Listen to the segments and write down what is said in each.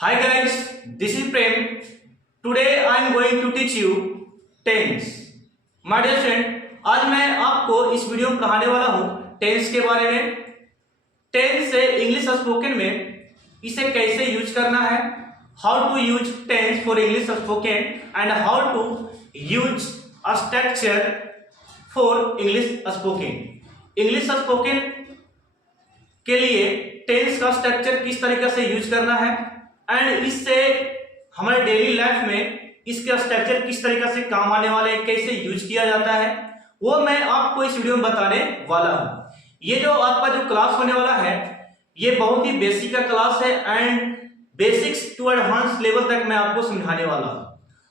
Hi guys, this is Prem. Today I am going to teach you tense. My dear friend, आज मैं आपको इस video में पढ़ाने वाला हूँ टेंस के बारे में. टेंस से इंग्लिश स्पोकन में इसे कैसे यूज करना है, how to use tense for English spoken and how to use a structure for English spoken. English spoken के लिए टेंस का स्ट्रक्चर किस तरीके से यूज करना है एंड इससे हमारे डेली लाइफ में इसका स्ट्रक्चर किस तरीके से काम आने वाले, कैसे यूज किया जाता है, वो मैं आपको इस वीडियो में बताने वाला हूं. ये जो आपका जो क्लास होने वाला है ये बहुत ही बेसिक का क्लास है and basics to advance level तक मैं आपको समझाने वाला हूं.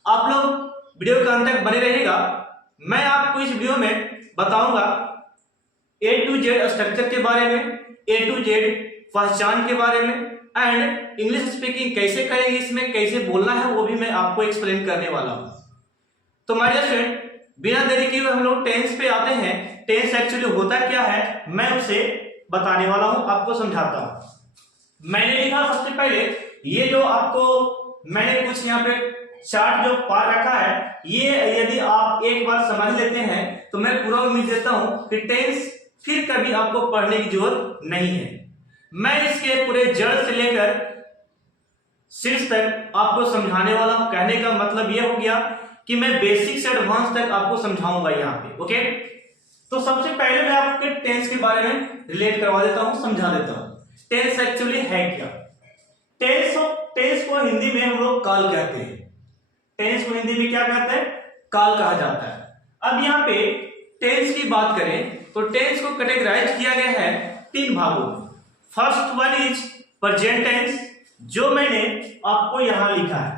आप लोग वीडियो के अंत तक बने रहिएगा. मैं आपको इस वीडियो में बताऊंगा A to Z स्ट्रक्चर के बारे में, A to Z पहचान के बारे में एंड इंग्लिश स्पीकिंग कैसे करेंगे, इसमें कैसे बोलना है वो भी मैं आपको एक्सप्लेन करने वाला हूं. तो माय डियर फ्रेंड, बिना देरी किए हुए हम लोग टेंस पे आते हैं. टेंस एक्चुअली होता क्या है मैं उसे बताने वाला हूं, आपको समझाता हूं. मैंने लिखा सबसे पहले ये जो आपको मैंने कुछ यहाँ पे चार्ट जो पा रखा है, ये यदि आप एक बार समझ लेते हैं तो मैं पूरा उम्मीद देता हूं कि टेंस फिर कभी आपको पढ़ने की जरूरत नहीं है. मैं इसके पूरे जड़ से लेकर शीर्ष तक आपको समझाने वाला हूं. कहने का मतलब यह हो गया कि मैं बेसिक से एडवांस तक आपको समझाऊंगा यहाँ पे. ओके, तो सबसे पहले मैं आपके टेंस के बारे में रिलेट करवा देता हूं, समझा देता हूं. टेंस एक्चुअली है क्या? टेंस को हिंदी में हम लोग काल कहते हैं. टेंस को हिंदी में क्या कहते हैं? काल कहा जाता है. अब यहाँ पे टेंस की बात करें तो टेंस को कैटेगराइज किया गया है तीन भागों में. First one is present tense, जो मैंने आपको यहां लिखा है.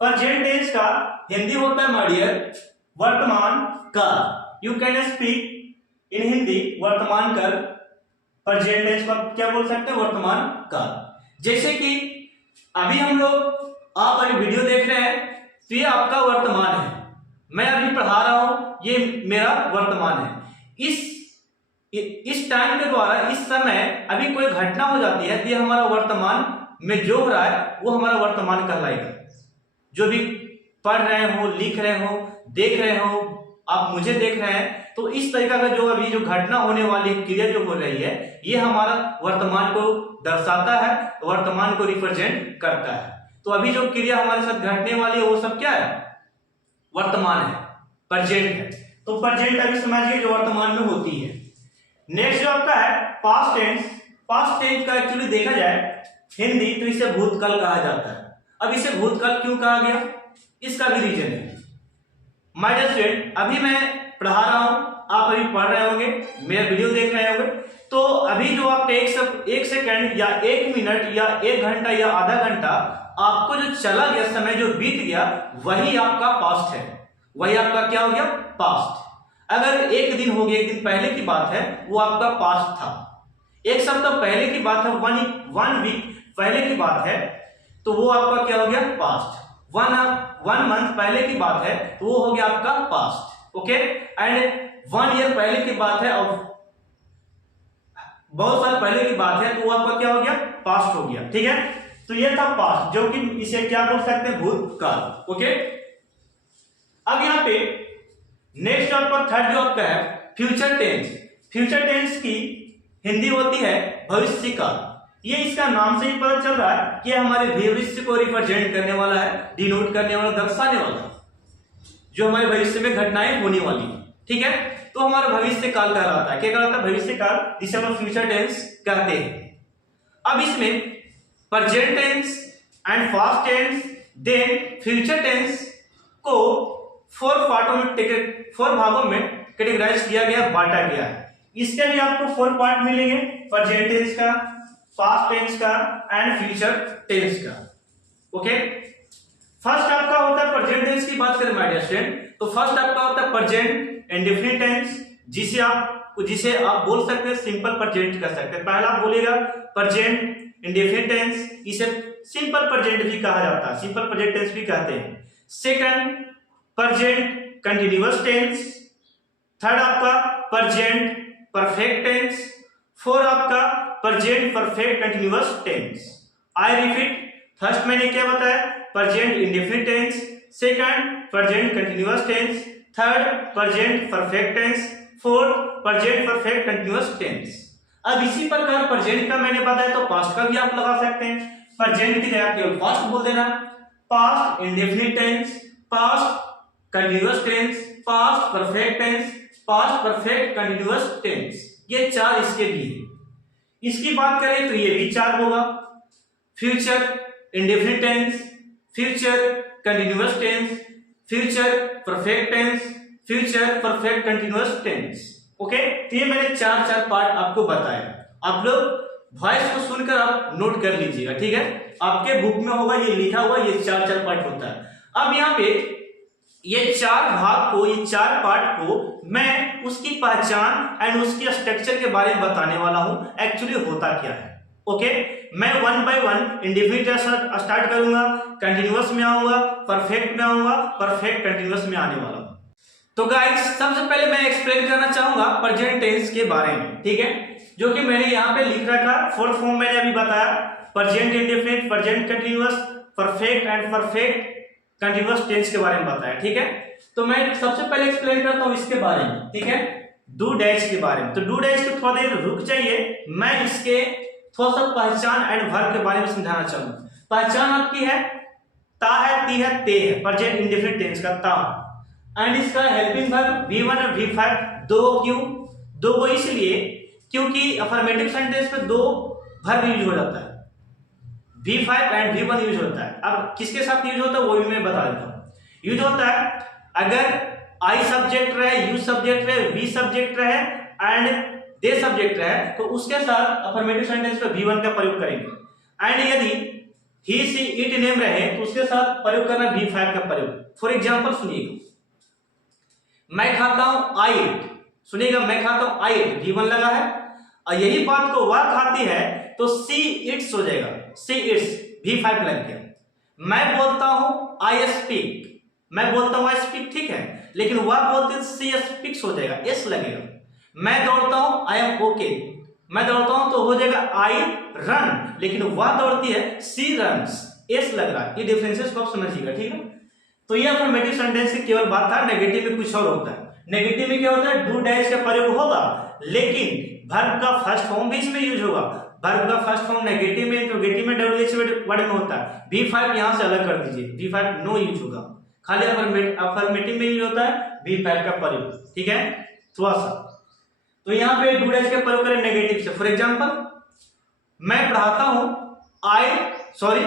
प्रेजेंट टेंस का हिंदी होता है माय डियर वर्तमान काल. You can speak in Hindi वर्तमान काल. प्रेजेंट टेंस को आप क्या बोल सकते हैं? वर्तमान काल. जैसे कि अभी हम लोग आप अभी वीडियो देख रहे हैं तो ये आपका वर्तमान है. मैं अभी पढ़ा रहा हूं, ये मेरा वर्तमान है. इस टाइम के द्वारा इस समय अभी कोई घटना हो जाती है तो ये हमारा वर्तमान में जो हो रहा है वो हमारा वर्तमान कहलाएगा. जो भी पढ़ रहे हो, लिख रहे हो, देख रहे हो, आप मुझे देख रहे हैं, तो इस तरीका का जो अभी जो घटना होने वाली क्रिया जो हो रही है ये हमारा वर्तमान को दर्शाता है, वर्तमान को रिप्रेजेंट करता है. तो अभी जो क्रिया हमारे साथ घटने वाली है वो सब क्या है? वर्तमान है, प्रेजेंट है. तो प्रेजेंट अभी समझिए जो वर्तमान में होती है. नेक्स्ट जो आपका है पास्ट टेंस. पास्ट टेंस का एक्चुअली देखा जाए हिंदी तो इसे भूतकाल कहा जाता है. अब इसे भूतकाल क्यों कहा गया, इसका भी रीजन है. माय डियर फ्रेंड, अभी मैं पढ़ा रहा हूं, आप अभी पढ़ रहे होंगे, मेरा वीडियो देख रहे होंगे, तो अभी जो आप एक सेकंड या एक मिनट या एक घंटा या आधा घंटा आपको जो चला गया, समय जो बीत गया, वही आपका पास्ट है. वही आपका क्या हो गया? पास्ट. अगर एक दिन हो गया, एक दिन पहले की बात है, वो आपका पास्ट था. एक सप्ताह पहले की बात है, वन वीक पहले की बात है, तो वो आपका क्या हो गया? पास्ट. वन मंथ पहले की बात है तो वो हो गया आपका पास्ट. ओके, एंड 1 ईयर पहले की बात है और बहुत साल पहले की बात है तो वो आपका क्या हो गया? पास्ट हो गया. ठीक है, तो ये था पास्ट, जो कि इसे क्या बोल सकते हैं? भूतकाल. ओके, अब यहाँ पे नेक्स्ट आपका थर्ड जो आपका है फ्यूचर टेंस. फ्यूचर टेंस की हिंदी होती है भविष्य काल. ये इसका नाम से ही पता चल रहा है कि हमारे भविष्य को रिप्रेजेंट करने वाला है, डिनोट करने वाला, दर्शाने वाला है, जो हमारे भविष्य में घटनाएं होने वाली है. ठीक है, तो हमारा भविष्य काल कहलाता है. क्या कहलाता है? भविष्य काल, जिसे हम फ्यूचर टेंस कहते हैं. अब इसमें present tense and past tense then future tense को 4 भागों में कैटेगराइज किया गया, बांटा गया है. इसके भी आपको 4 पार्ट मिलेंगे, प्रेजेंट टेंस का, पास्ट टेंस का एंड फ्यूचर टेंस का. ओके, फर्स्ट आपका होता है प्रेजेंट टेंस की बात करें माय डियर फ्रेंड, तो फर्स्ट आपका होता है प्रेजेंट इंडेफिनिट टेंस, जिसे आप बोल सकते हैं सिंपल प्रेजेंट कर सकते हैं. पहला आप बोलेगा प्रेजेंट इंडेफिनिट टेंस, इसे सिंपल प्रेजेंट भी कहा जाता है, सिंपल प्रेजेंट टेंस भी कहते हैं. Second present continuous tense. Third आपका प्रेजेंट परफेक्ट टेंस. फोर्थ आपका present perfect continuous tense. I repeat, first मैंने क्या बताया, present indefinite tense, second present continuous tense, third present perfect tense, fourth present perfect continuous tense. अब इसी प्रकार present का मैंने बताया तो पास्ट का भी आप लगा सकते हैं। प्रेजेंट की जगह केवल पास्ट बोल देना, past indefinite tense, past continuous tense, past perfect tense, past perfect continuous tense, ये चार इसके भी है। इसकी बात करें तो ये भी चार होगा, future indefinite tense, future continuous tense, future perfect tense, future perfect continuous tense. Okay, तो ये मैंने चार पार्ट आपको बताया। आप लोग वॉइस को सुनकर आप नोट कर लीजिएगा, ठीक है। आपके बुक में होगा ये लिखा हुआ, ये चार पार्ट होता है। अब यहाँ पे ये चार भाग को, ये चार पार्ट को मैं उसकी पहचान एंड उसकी स्ट्रक्चर के बारे में बताने वाला हूं, एक्चुअली होता क्या है। ओके, मैं one by one indefinite start करूंगा, कंटीन्यूअस में आऊंगा, परफेक्ट में आऊंगा, परफेक्ट कंटीन्यूअस में आने वाला हूं। तो गाइस सबसे पहले मैं एक्सप्लेन करना चाहूंगा प्रेजेंट टेंस के बारे में, ठीक है, जो कि मैंने यहाँ पे लिख रखा। फोर्थ फॉर्म मैंने अभी बताया, present indefinite, present continuous, perfect and perfect continuous tense के बारे में बताया, ठीक है। तो मैं सबसे पहले एक्सप्लेन करता हूं इसके बारे में, ठीक है, डू डैश के बारे में। तो डू डैश को थोड़ा देर रुक जाइए, मैं इसके थोड़ा सा पहचान एंड वर्ब के बारे में समझाना चाहूंगा। पहचान आपकी है ता है, ती है, ते है, प्रेजेंट इंडेफिनिट टेंस का ता, एंड इसका हेल्पिंग वर्ब V1 और V5 दो। क्यों दो? वो इसलिए क्योंकि अफर्मेटिव सेंटेंस में दो वर्ब यूज हो जाता है, V5 एंड V1 यूज होता है। अब किसके साथ यूज होता है वो भी मैं बता देता हूँ। यूज होता है अगर I सब्जेक्ट रहे, यू सब्जेक्ट रहे, वी सब्जेक्ट रहे एंड दे सब्जेक्ट रहे, तो उसके साथ अफर्मेटिव सेंटेंस में V1 का प्रयोग करेंगे। एंड यदि ही सी इट नेम रहे तो उसके साथ प्रयोग करना V5 का प्रयोग। फॉर एग्जाम्पल सुनिएगा, मैं खाता हूं आई इट, सुनिएगा, मैं खाता हूं आई इट, V1 लगा है, और यही बात को वह खाती है तो सी इट्स हो जाएगा, सी इट्स, V5 लग गया। मैं बोलता हूं आई स्पीक, मैं बोलता हूं आई स्पीक, ठीक है, लेकिन वह बोलते सी स्पीक्स हो जाएगा, एस लगेगा। मैं दौड़ता हूं आई एम ओके, मैं दौड़ता हूं तो हो जाएगा आई रन, लेकिन वह दौड़ती है सी रन्स, एस लग रहा है। ये डिफरेंसेस को आप समझिएगा, ठीक है। तो ये अफर्मेटिव सेंटेंस की केवल बात था, नेगेटिव में कुछ और होता है। नेगेटिव में क्या होता है, डू डैश का प्रयोग होगा, लेकिन वर्ब का फर्स्ट फॉर्म भी इसमें यूज होगा। वर्ब का फर्स्ट फॉर्म नेगेटिव में, नेगेटिव में डब्ल्यूएच वर्ड में होता है। V5 यहां से अलग कर दीजिए, V5 नो यूज होगा, खाली अफर्मेटिव में यूज होता है V5 का प्रयोग, ठीक है, थोड़ा सा। तो यहाँ पे डू डैश का प्रयोग करें नेगेटिव से। फॉर एग्जाम्पल, मैं पढ़ाता हूं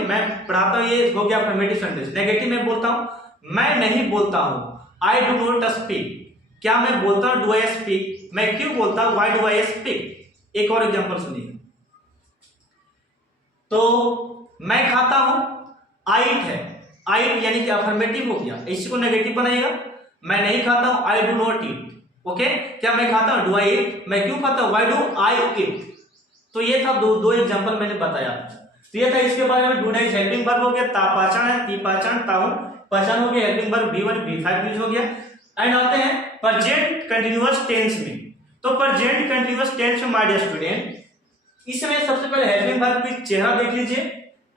मैं पढ़ाता हूं, ये हो गया अफर्मेटिव सेंटेंस। नेगेटिव में बोलता हूं, मैं नहीं बोलता हूं, आई डू नॉट स्पीक। क्या मैं बोलता हूं, डू आई स्पीक? मैं क्यों बोलता हूं, व्हाई डू आई स्पीक? एक और एग्जांपल सुनिए, तो मैं खाता हूं, आई इट है, आई इट यानी कि अफर्मेटिव हो गया, इसको नेगेटिव बनाइएगा। मैं नहीं खाता हूं, I do not eat. Okay, क्या मैं खाता हूं, डू आई ईट? मैं क्यों खाता हूं, व्हाई डू आई ईट? तो ये था दो एग्जांपल मैंने बताया। तो ये था इसके बारे में। डू डैश हेल्पिंग वर्ब हो गया, ता पहचान है, ती पहचान, ताऊ पहचान हो गया, helping verb V1 V5 use हो गया। एंड आते हैं प्रेजेंट कंटीन्यूअस टेंस में। तो प्रेजेंट कंटीन्यूअस टेंस में माय डियर स्टूडेंट, इसमें सबसे पहले हेल्पिंग वर्ब की चेहरा देख लीजिए,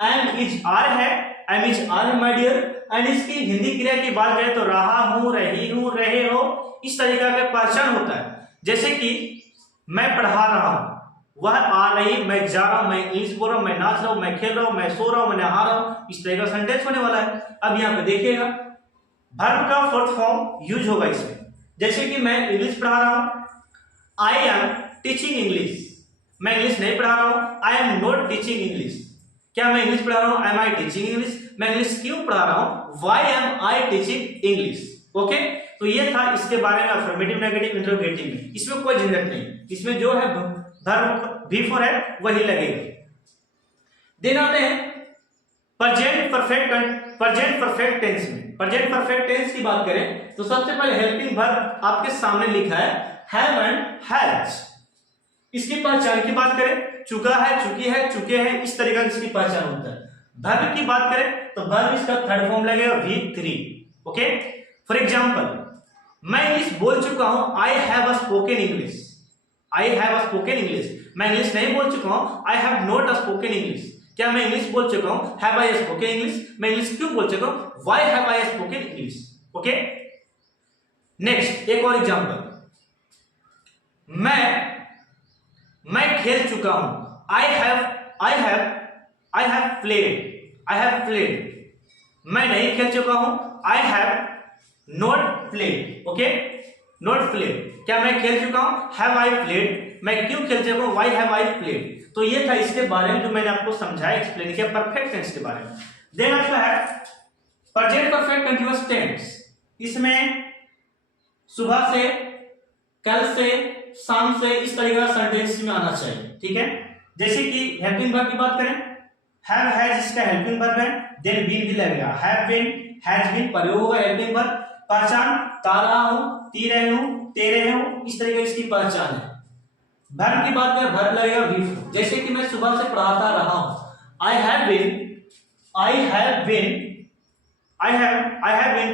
एम इज आर है, एम इज आर है माय डियर। एंड इसकी हिंदी क्रिया की बात करें तो रहा हूं, रही हूं, रहे हो, इस तरीका का पहचान होता है। जैसे कि मैं पढ़ा रहा हूं, वह आ रही, मैं जा रहा हूं, मैं इंग्लिश बोल रहा हूं, मैं नाच रहा हूं, मैं खेल रहा हूं, मैं सो रहा हूं, मैं नहा रहा हूं, इस तरह का सेंटेंस होने वाला है। अब यहाँ पे देखिएगा वर्ब का फोर्थ फॉर्म यूज होगा इसमें। जैसे कि मैं इंग्लिश पढ़ा रहा हूं, आई एम टीचिंग इंग्लिश। मैं इंग्लिश नहीं पढ़ा रहा हूं, I am not teaching English. क्या मैं इंग्लिश पढ़ा रहा हूं, एम आई टीचिंग इंग्लिश? मैं इंग्लिश क्यों पढ़ा रहा हूं, why am I teaching English? Okay, तो ये था इसके बारे में अफर्मेटिव, नेगेटिव, इंटरोगेटिव में। इसमें कोई झंझट नहीं, इसमें जो है वर्ब V4 है वही लगेगा। देन आते हैं प्रेजेंट परफेक्ट टेंस में। प्रेजेंट परफेक्ट टेंस की बात करें तो सबसे पहले हेल्पिंग वर्ब आपके सामने लिखा है हैव एंड हैज। इसकी पहचान की बात करें, चुका है, चुकी है, चुके हैं, इस तरीके की इसकी पहचान होता है। वर्ब की बात करें तो वर्ब इसका थर्ड फॉर्म लगेगा V3। ओके, फॉर एग्जांपल, मैं इंग्लिश बोल चुका हूं, I have spoken English. I have spoken English. मैं इंग्लिश नहीं बोल चुका हूं, I have not spoken English. क्या मैं इंग्लिश बोल चुका हूं? Have I spoken English? मैं इंग्लिश क्यों बोल चुका हूं? Why have I spoken English? Okay, next एक और एग्जांपल, मैं खेल चुका हूं। I have played. मैं नहीं खेल चुका हूं। I have not played. Okay, not played, क्या मैं खेल चुका हूं? हैव आई प्लेड, मैं क्यों खेल चुका हूं? Why have I played. तो ये था इसके बारे में जो मैंने आपको समझाया, एक्सप्लेन किया परफेक्ट टेंस के बारे में। देन आपका है प्रेजेंट परफेक्ट कंटीन्यूअस टेंस। इसमें सुबह से, कल से, शाम से, इस तरीके का सेंटेंस में आना चाहिए, ठीक है। जैसे कि हेल्पिंग वर्ब की बात करें, हैव हैज इसका हेल्पिंग वर्ब है, देन बीन भी लगेगा, हैव बीन, हैज बीन प्रयोग होगा हेल्पिंग वर्ब। पहचान, तारा हूं, ती रहे हूं, तेरे हूं, इस तरीके इसकी पहचान है। वर्ब की बात करें, वर्ब लगेगा वी। जैसे कि मैं सुबह से पढ़ाता रहा हूं, I have been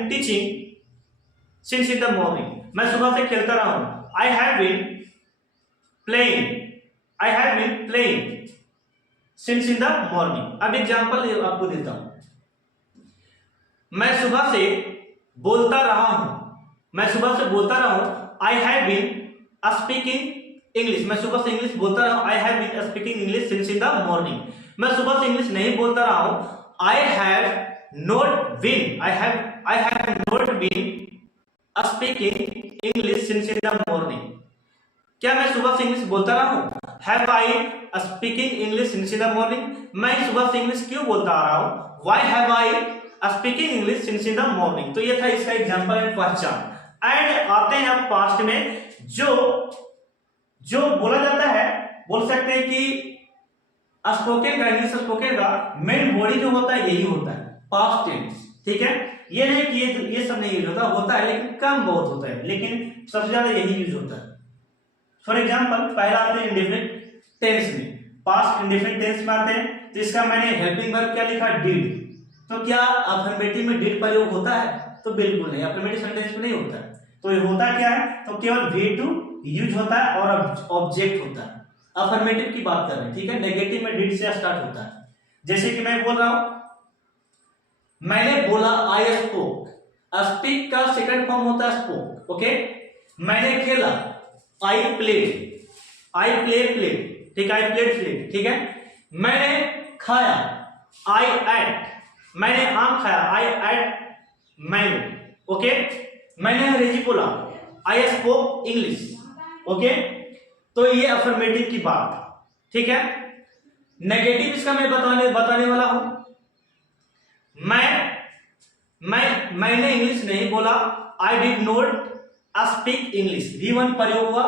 teaching since in the morning. मैं सुबह से खेलता रहा हूं, I have been playing since in the morning. अब एग्जांपल आपको देता हूं, मैं सुबह से बोलता रहा हूं, I have been speaking English. मैं सुबह से इंग्लिश बोलता रहा हूं, I have been speaking English since in the morning. मैं सुबह से इंग्लिश नहीं बोलता रहा हूं, I have not been speaking English since in the morning. क्या मैं सुबह से इंग्लिश बोलता रहा हूं? Have I speaking English since in the morning. मैं सुबह से इंग्लिश क्यों बोलता आ रहा हूं? Why have I speaking English since in the morning. तो ये था इसका एग्जांपल एंड पहचान। एंड आते हैं अब पास्ट में, जो बोला जाता है, बोल सकते हैं कि स्पोकन का, इंग्लिश स्पोकन का मेन बॉडी जो होता है यही होता है, पास्ट टेंस, ठीक है। ये नहीं कि ये सब नहीं यूज होता है, लेकिन कम बहुत होता है, लेकिन सबसे ज्यादा यही यूज होता है। फॉर एग्जांपल पहला आते हैं इंडेफिनिट टेंस में, पास्ट इंडेफिनिट टेंस में आते हैं। तो इसका मैंने हेल्पिंग वर्ब क्या लिखा? डिड। तो क्या अफर्मेटिव में डिड प्रयोग होता है? तो बिल्कुल नहीं, अफर्मेटिव सेंटेंस में नहीं होता है। तो ये होता क्या है? तो केवल V2 यूज होता है और ऑब्जेक्ट होता है। अफर्मेटिव की बात कर रहे हैं, ठीक है। नेगेटिव में डिड से स्टार्ट होता है। जैसे कि मैं बोल रहा हूं, मैंने बोला, आई स्पोक। स्पीक का सेकंड फॉर्म होता है स्पोक, ओके। मैंने खेला, आई प्लेड, ठीक है, आई प्लेड, ठीक है। मैंने खाया, आई एट, मैंने आम खाया, आई एट मैंगो, ओके। मैंने अंग्रेजी बोला, आई स्पोक इंग्लिश, ओके। तो ये अफर्मेटिव की बात, ठीक है। नेगेटिव इसका मैं बताने वाला हूं। मैंने इंग्लिश नहीं बोला, आई did not speak English. V1 प्रयोग हुआ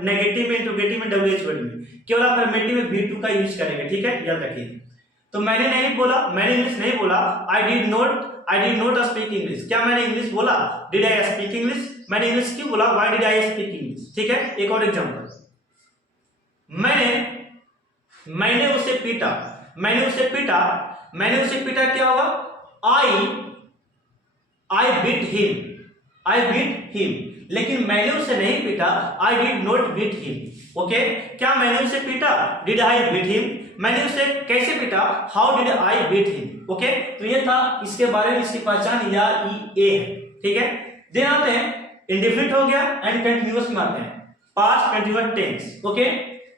नेगेटिव में, इंट्रोगेटिव में, WH वर्ड में। केवल अफर्मेटिव में V2 का यूज करेंगे, ठीक है, याद रखिए। तो मैंने इंग्लिश नहीं बोला, आई डिड नॉट स्पीक इंग्लिश। क्या मैंने इंग्लिश बोला? Did I speak English? मैंने इंग्लिश क्यों बोला? Why did I speak English? ठीक है। एक और एग्जांपल, मैंने उसे पीटा, क्या होगा? I beat him. लेकिन मैंने उसे नहीं पीटा, I did not beat him, okay. क्या मैंने उसे पीटा? Did I beat him. मैंने उसे कैसे पीटा? How did I beat him, okay. तो ये था इसके बारे में, इसकी पहचान या ई ए है, ठीक है। देन आते हैं इंडेफिनिट हो गया एंड कंटीन्यूअस में आते हैं, पास्ट कंटीन्यूअस टेंस, ओके।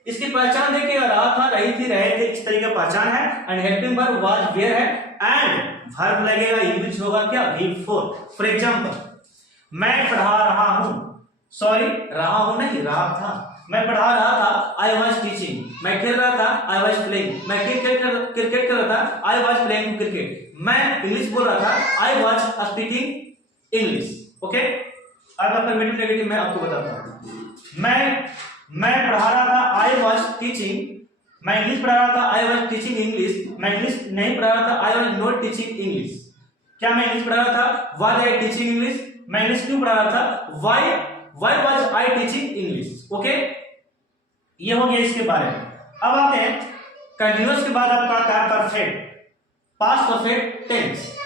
इसकी पहचान देखिए, रहा था, रही थी, रहे थे, इस तरीके का पहचान है। And helping verb was were है, एंड वर्ब लगेगा, यूज होगा क्या? V4। फॉर एग्जांपल, मैं पढ़ा रहा हूं, सॉरी, रहा हूं नहीं, रहा था। मैं पढ़ा रहा था, आई वॉज टीचिंग। मैं खेल रहा था, आई वॉज प्लेइंग। मैं क्रिकेट कर रहा था, आई वॉज प्लेइंग क्रिकेट। मैं इंग्लिश बोल रहा था, I was speaking English, okay. अब अफर्मेटिव नेगेटिव मैं आपको बताता हूं। मैं पढ़ा रहा था, आई वॉज टीचिंग। मैं इंग्लिश पढ़ा रहा था, आई वॉज टीचिंग इंग्लिश। मैं इंग्लिश नहीं पढ़ा रहा था, I was not teaching English. क्या मैं इंग्लिश पढ़ा रहा था? Was I teaching English? मैं इंग्लिश क्यों पढ़ा रहा था? Why was I teaching English, okay. ये हो गया इसके बारे में। अब आते हैं कंटीन्यूअस के बाद आपका आता है परफेक्ट, पास्ट परफेक्ट टेंस।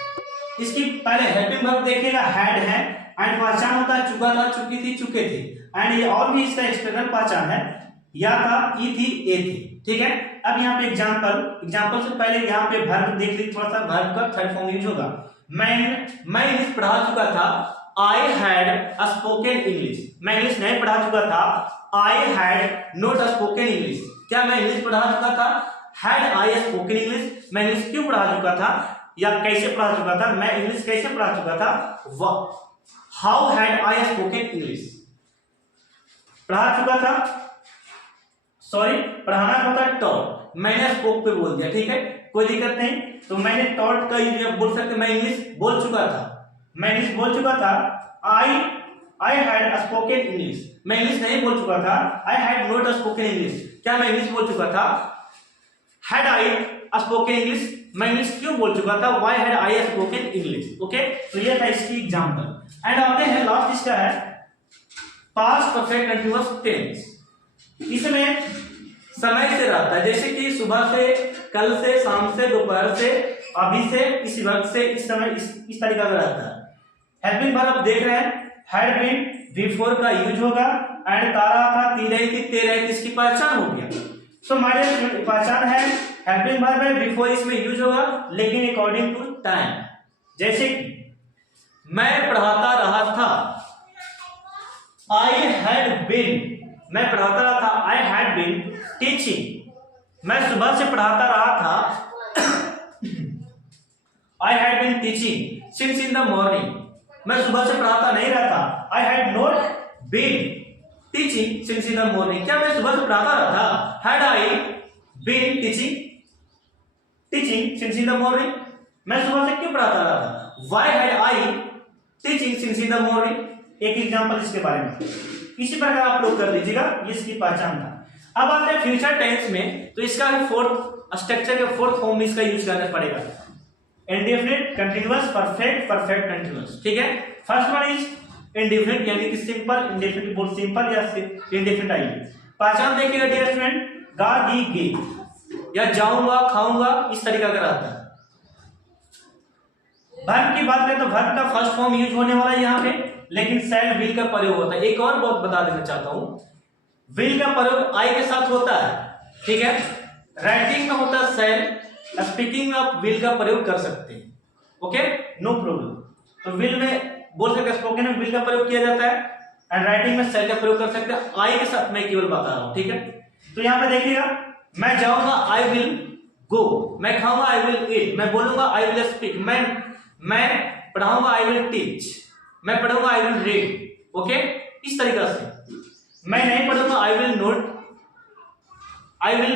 इसकी पहले हेल्पिंग वर्ब देखिएगा, हैड है, एंड पहचान होता है चुका था, चुकी थी, चुके थे। एंड ये और भी इसका एक्सटर्नल पहचान है, या था, ई थी, ए थी, ठीक है। अब यहाँ पे एग्जांपल से पहले यहाँ पे वर्ब देख लीजिए, थोड़ा सा वर्ब का थर्ड फॉर्म यूज होगा। मैं इंग्लिश पढ़ा चुका था, आई हैड स्पोकन इंग्लिश। मैं इंग्लिश नहीं पढ़ा चुका था, I had not spoken English. क्या मैं इंग्लिश पढ़ा चुका था? Had I spoken English. मैं इंग्लिश क्यों पढ़ा चुका था या कैसे पढ़ा चुका था? मैं इंग्लिश कैसे पढ़ा चुका था? How had I spoken English? पढ़ा चुका था, सॉरी पढ़ाना होता टॉट, मैंने स्पोक पे बोल दिया, ठीक है, कोई दिक्कत नहीं। तो मैंने टॉट का यूज बोल सकते, मैं इंग्लिश बोल चुका था, मैं इंग्लिश बोल चुका था। I had spoken English. मैं इंग्लिश नहीं बोल चुका था, I had not spoken English. क्या मैं इंग्लिश बोल चुका था? Had I spoken English. मैं इंग्लिश क्यों बोल चुका था? Why had I spoken English. Okay, तो ये था इसकी एग्जांपल। एंड आते हैं लास्ट इसका है पास्ट परफेक्ट कंटीन्यूअस टेंस। इसमें समय से रहता है, जैसे कि सुबह से, कल से, शाम से, दोपहर से, अभी से, इस वक्त से, इस समय, इस तरीका का रहता है। हेल्पिंग वर्ब देख रहे हैं, हैड बीन बिफोर का यूज होगा, एंड तारा था, ती रही थी, ते रही थी, इसकी पहचान हो गया। सो हमारे पहचान है, हेल्पिंग वर्ब है, बिफोर इसमें यूज होगा, लेकिन अकॉर्डिंग टू टाइम। जैसे कि मैं पढ़ाता रहा था, आई हैड बीन, मैं पढ़ाता रहा था, आई हैड बीन टीचिंग। मैं सुबह से पढ़ाता रहा था, I had been teaching since in the morning. मैं सुबह से पढ़ाता नहीं रहा था, I had not been teaching since in the morning. क्या मैं सुबह से पढ़ाता रहा था? Had I been teaching since in the morning. मैं सुबह से क्यों पढ़ाता रहा था? Why had I teaching since in the morning. एक एग्जांपल इसके बारे में इसी प्रकार आप लोग कर लीजिएगा, ये इसकी पहचान था। अब आते हैं फ्यूचर टेंस में, तो इसका फोर्थ स्ट्रक्चर या फोर्थ फॉर्म में इसका यूज करना पड़ेगा। Indefinite, continuous, perfect, perfect continuous, ठीक है। फर्स्ट वन इज इंडेफिनिट, यानी कि सिंपल, इंडेफिनिट बोल सिंपल या इंडेफिनिट आइए। पहचान देखिएगा डियर स्टूडेंट, गा, गी, गे या जाऊंगा, खाऊंगा, इस तरीका का रहता है। वर्ब की बात करें तो वर्ब का फर्स्ट फॉर्म यूज होने वाला है यहाँ पे, लेकिन शैल, विल का प्रयोग होता है। एक और बहुत बता देना चाहता हूं, विल का प्रयोग आई के साथ होता है, ठीक है। राइटिंग में होता है शैल, स्पीकिंग में आप विल का प्रयोग कर सकते हैं, ओके, नो प्रॉब्लम। तो विल में बोल सकते, स्पोकन में विल का प्रयोग किया जाता है, एंड राइटिंग में शैल का प्रयोग कर सकते हैं। आई के साथ मैं केवल बता रहा हूं, ठीक है। तो यहां पे देखिएगा, मैं जाऊंगा, आई विल गो, मैं खाऊंगा, आई विल ईट, मैं बोलूंगा, आई विल स्पीक, मैं पढ़ाऊंगा, आई विल टीच, मैं पढ़ूंगा, आई विल रीड, ओके, इस तरीका से। मैं नहीं पढ़ूंगा, आई विल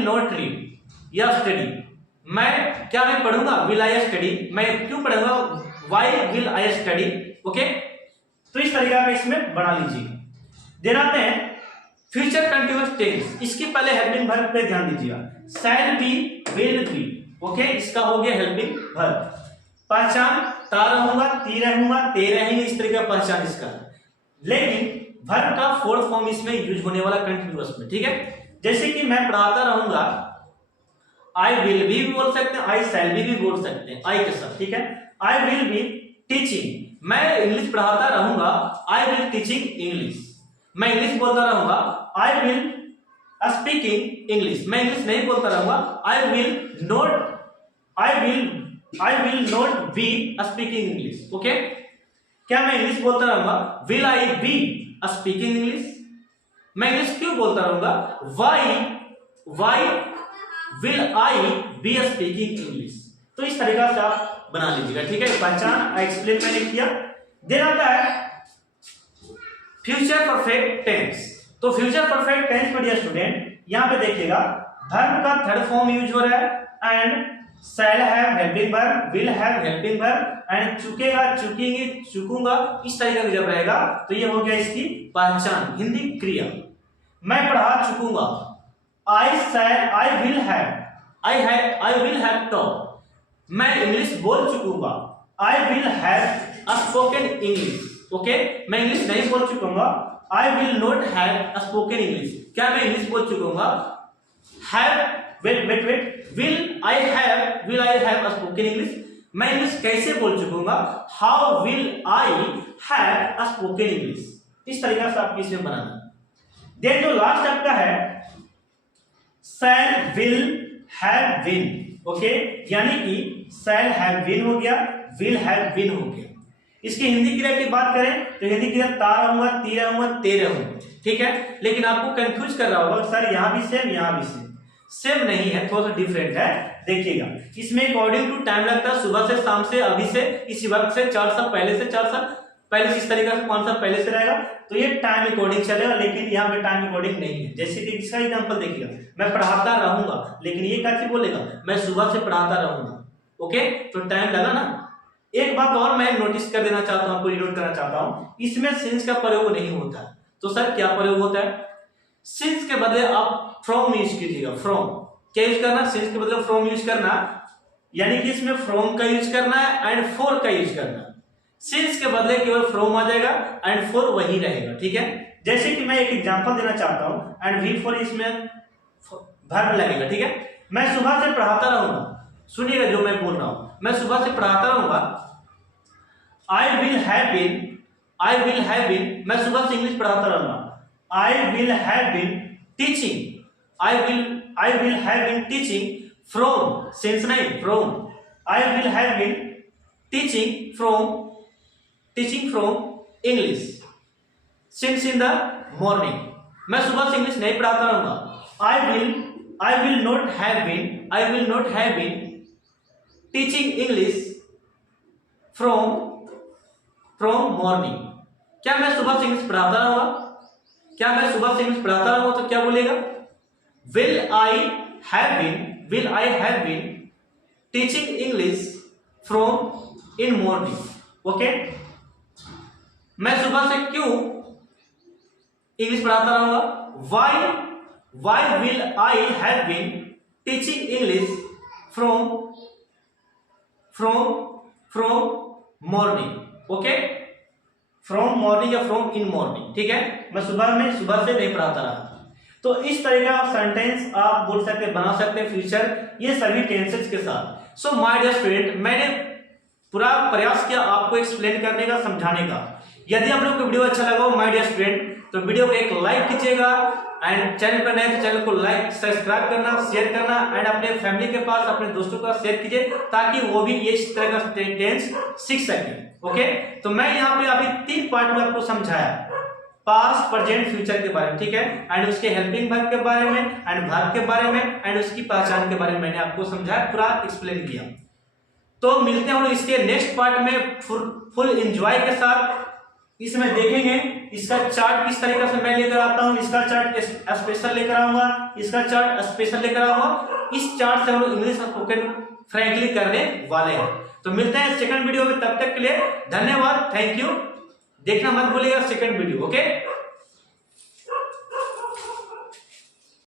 नॉट रीड या स्टडी। मैं पढ़ूंगा, विल आई स्टडी, मैं क्यों पढ़ूंगा, why will I study, okay. तो इस तरीका का इसमें बना लीजिए। देन आते हैं फ्यूचर कंटीन्यूअस टेंस। इसके पहले हेल्पिंग वर्ब पे ध्यान दीजिएगा, shall be, will be, okay, इसका हो गया हेल्पिंग वर्ब। पहचान, ता रहूंगा, ती रहूंगा, ते रहेंगे, इस तरीके का पहचान इसका। लेकिन वर्ब का फोर्थ फॉर्म इसमें यूज होने वाला कंटीन्यूअस में, ठीक है। जैसे कि मैं पढ़ाता रहूंगा, आई विल भी बोल सकते हैं, आई शैल भी बोल सकते हैं आई के साथ, ठीक है। आई विल बी टीचिंग, मैं इंग्लिश पढ़ाता रहूंगा, आई विल टीचिंग इंग्लिश। मैं इंग्लिश बोलता रहूंगा, आई विल स्पीकिंग इंग्लिश। मैं इंग्लिश नहीं बोलता रहूंगा, I will not be speaking English, okay. क्या मैं इंग्लिश बोलता रहूंगा, will I be speaking English. मैं इंग्लिश क्यों बोलता रहूंगा, why will I be speaking English. तो इस तरीका से आप बना लीजिएगा, ठीक है। पहचान एक्सप्लेन मैंने किया। देन आता है फ्यूचर परफेक्ट टेंस। तो फ्यूचर परफेक्ट टेंस में डियर स्टूडेंट यहां पे देखिएगा, वर्ब का थर्ड फॉर्म यूज हो रहा है, and shall have helping verb, will have helping verb, and चुकेगा, चुकेंगे, चुकूंगा, इस तरीके का जब रहेगा तो ये हो गया इसकी पहचान, हिंदी क्रिया। मैं पढ़ा चुकूंगा, आई विल हैव टॉट। मैं इंग्लिश बोल चुकूंगा, I will have spoken English, okay. मैं इंग्लिश नहीं बोल चुकूंगा, I will not have spoken English. क्या मैं इंग्लिश बोल चुकूंगा, will I have spoken English. मैं इंग्लिश कैसे बोल चुकूंगा, how will I have spoken English. इस तरीके से आपको इसमें बनाना। देन जो लास्ट आपका है शैल, विल, हैव बीन, ओके, यानी कि शैल हैव बीन हो गया, विल हैव बीन हो गया। इसकी हिंदी क्रिया की बात करें तो हिंदी क्रिया ता रहूंगा, ती रहूंगा, ते रहूंगा, ठीक है। लेकिन आपको कंफ्यूज कर रहा होगा सर यहाँ भी सेम, यहाँ भी सेम। सेम नहीं है, थोड़ा सा डिफरेंट है। देखिएगा इसमें अकॉर्डिंग टू टाइम लगता है, सुबह से, शाम से, अभी से, इस वक्त से, 4 साल पहले से, 4 साल पहले से, इस तरीके से 5 साल पहले से रहेगा, तो ये टाइम अकॉर्डिंग चलेगा। लेकिन यहाँ पे टाइम अकॉर्डिंग नहीं है। जैसे कि इसका एग्जांपल देखिएगा, मैं पढ़ाता रहूंगा, लेकिन ये कैसे बोलेगा, मैं सुबह से पढ़ाता रहूंगा, ओके, तो टाइम लगा ना। एक बात और मैं नोटिस कर देना चाहता हूं, आपको नोट करना चाहता हूं, इसमें सिंस का प्रयोग नहीं होता। तो सर क्या प्रयोग होता है? सिंस के बदले आप फ्रॉम यूज कीजिएगा। फ्रॉम क्या यूज करना? सिंस के बदले फ्रॉम यूज करना, यानी कि इसमें फ्रॉम का यूज करना है एंड फॉर का यूज करना। सिंस के बदले केवल फ्रॉम आ जाएगा एंड फॉर वही रहेगा, ठीक है। जैसे कि मैं एक एग्जांपल देना चाहता हूं एंड वी फॉर इसमें वर्ब लगेगा, ठीक है। मैं सुबह से पढ़ाता रहूंगा, सुनिएगा जो मैं बोल रहा हूं, मैं सुबह से पढ़ाता रहूंगा। I will have been, I will have been, मैं सुबह से इंग्लिश पढ़ाता रहूंगा। I will have been teaching, I will have been teaching from, since नहीं, from, I will have been teaching from English since in the morning. मैं सुबह से English नहीं पढ़ाता रहूंगा। I will not have been teaching English from morning. क्या मैं सुबह से इंग्लिश पढ़ाता रहूंगा? क्या मैं सुबह से इंग्लिश पढ़ाता रहूंगा तो क्या बोलेगा? Will I have been teaching English from in morning, okay. मैं सुबह से क्यों इंग्लिश पढ़ाता रहूंगा? Why will I have been teaching English from morning, okay, from morning या फ्रॉम इन मॉर्निंग, ठीक है। मैं सुबह से नहीं पढ़ाता रहा। तो इस तरह का सेंटेंस आप बोल सकते, बना सकते हैं फ्यूचर, ये सभी टेंसेस के साथ। सो माय डियर स्टूडेंट, मैंने पूरा प्रयास किया आपको एक्सप्लेन करने का, समझाने का। यदि आप लोग को वीडियो अच्छा लगा हो माय डियर स्टूडेंट, तो वीडियो को एक लाइक कीजिएगा एंड चैनल पर नए तो चैनल को लाइक, सब्सक्राइब करना, शेयर करना एंड अपने फैमिली के पास, अपने दोस्तों का शेयर कीजिए ताकि वो भी ये इस तरह का टेंस सीख सके, ओके। तो मैं यहाँ पे अभी 3 पार्ट में आपको समझाया, पास्ट, प्रेजेंट, फ्यूचर के बारे में, ठीक है, एंड उसके हेल्पिंग वर्ब के बारे में एंड वर्ब के बारे में एंड उसकी पहचान के बारे में मैंने आपको समझाया, पूरा एक्सप्लेन किया। तो मिलते हैं हम लोग इसके नेक्स्ट पार्ट में फुल एंजॉय के साथ। इसमें देखेंगे इसका चार्ट किस तरीके से मैं लेकर आता हूं, इसका चार्ट स्पेशल लेकर आऊंगा, इसका चार्ट स्पेशल लेकर आऊंगा। इस चार्ट से हम लोग इंग्लिश स्पोकन फ्रैंकली करने वाले हैं। तो मिलते हैं सेकंड वीडियो में, तब तक के लिए धन्यवाद, थैंक यू। देखना मत भूलिएगा सेकंड वीडियो, ओके।